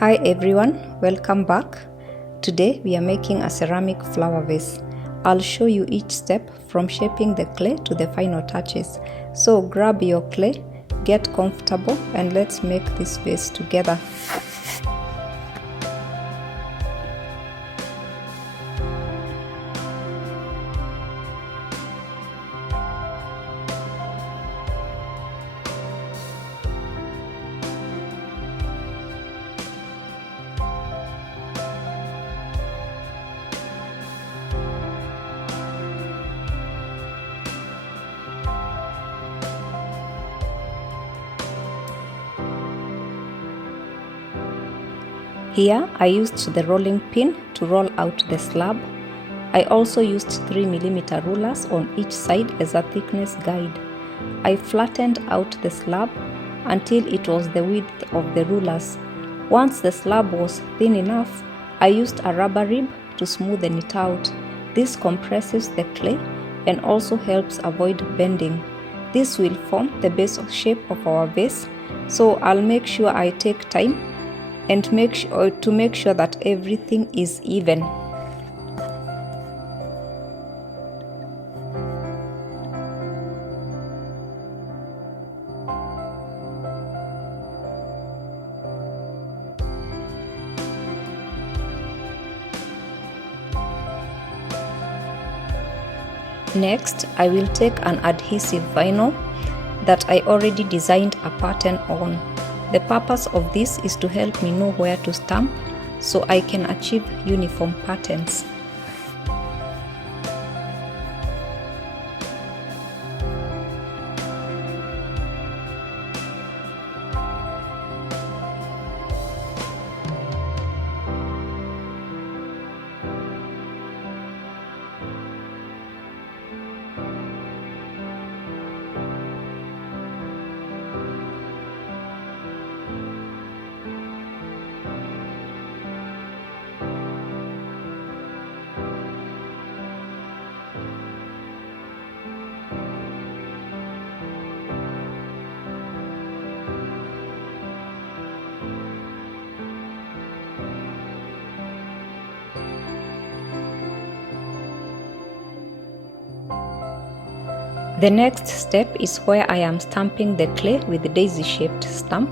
Hi everyone, welcome back. Today we are making a ceramic flower vase. I'll show you each step from shaping the clay to the final touches. So grab your clay, get comfortable, and let's make this vase together. Here I used the rolling pin to roll out the slab. I also used 3mm rulers on each side as a thickness guide. I flattened out the slab until it was the width of the rulers. Once the slab was thin enough, I used a rubber rib to smoothen it out. This compresses the clay and also helps avoid bending. This will form the base shape of our vase, so I'll make sure I take time and to make sure that everything is even. Next, I will take an adhesive vinyl that I already designed a pattern on. The purpose of this is to help me know where to stamp so I can achieve uniform patterns. The next step is where I am stamping the clay with the daisy-shaped stamp.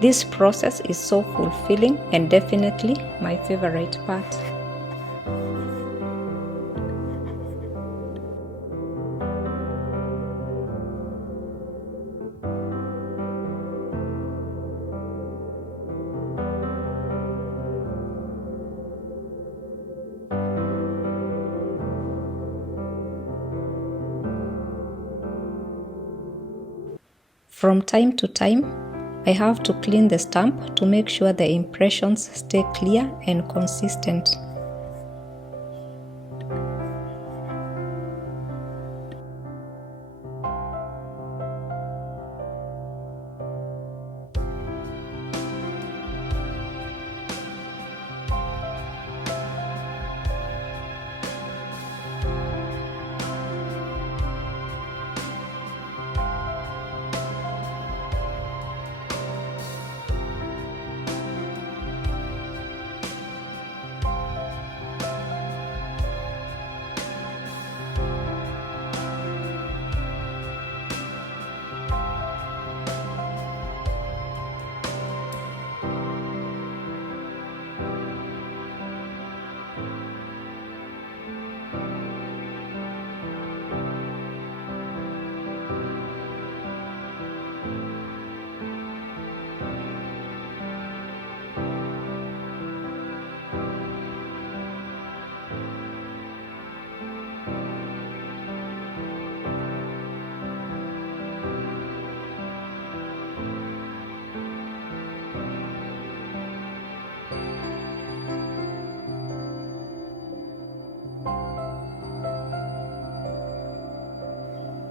This process is so fulfilling and definitely my favorite part. From time to time, I have to clean the stamp to make sure the impressions stay clear and consistent.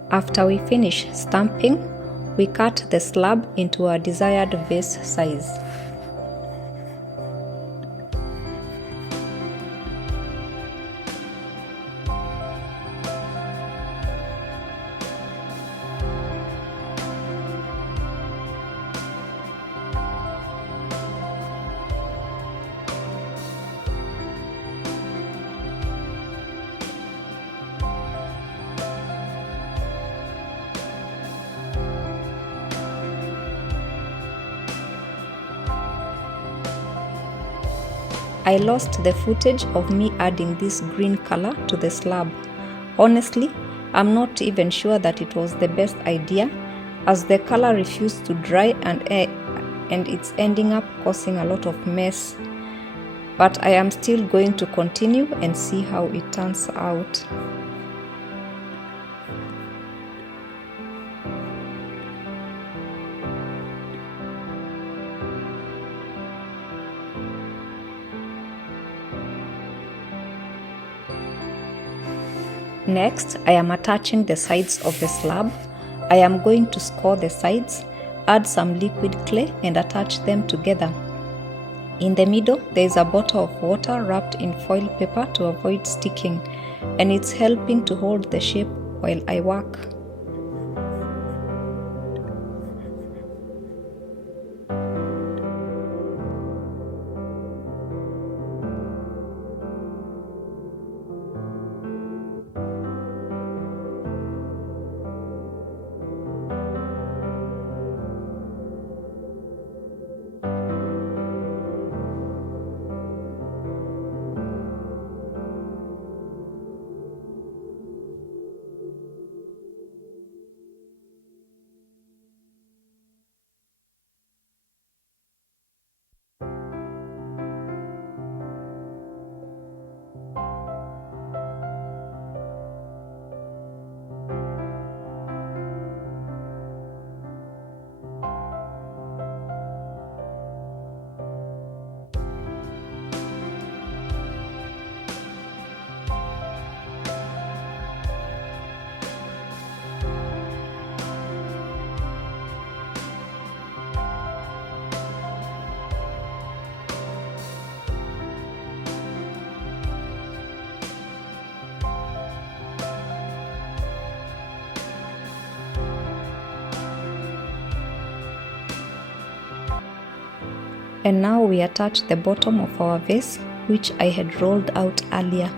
After we finish stamping, we cut the slab into our desired vase size. I lost the footage of me adding this green color to the slab. Honestly, I'm not even sure that it was the best idea, as the color refused to dry and it's ending up causing a lot of mess. But I am still going to continue and see how it turns out. Next, I am attaching the sides of the slab. I am going to score the sides, add some liquid clay and attach them together. In the middle, there is a bottle of water wrapped in foil paper to avoid sticking, and it's helping to hold the shape while I work. And now we attach the bottom of our vase, which I had rolled out earlier.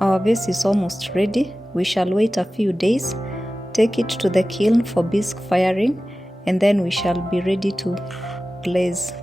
Our vase is almost ready. We shall wait a few days, take it to the kiln for bisque firing, and then we shall be ready to glaze.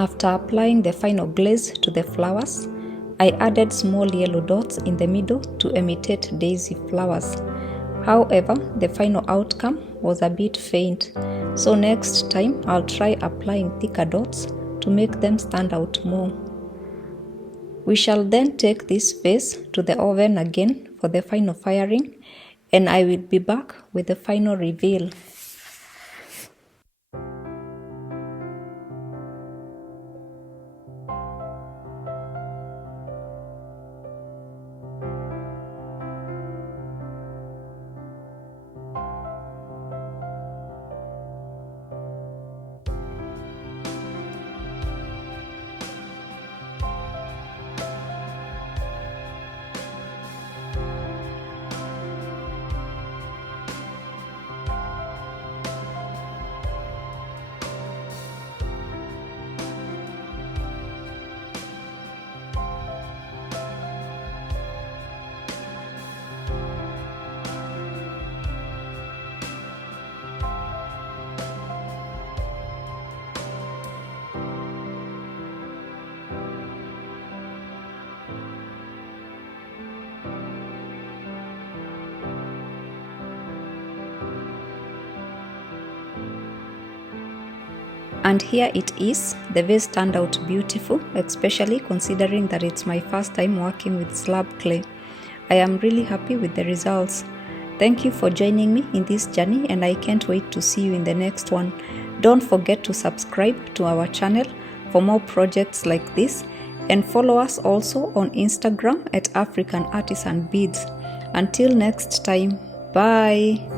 After applying the final glaze to the flowers, I added small yellow dots in the middle to imitate daisy flowers. However, the final outcome was a bit faint, so next time I'll try applying thicker dots to make them stand out more. We shall then take this vase to the oven again for the final firing, and I will be back with the final reveal. And here it is. The vase turned out beautiful, especially considering that it's my first time working with slab clay. I am really happy with the results. Thank you for joining me in this journey, and I can't wait to see you in the next one. Don't forget to subscribe to our channel for more projects like this, and follow us also on Instagram at African Artisan Beads. Until next time, bye!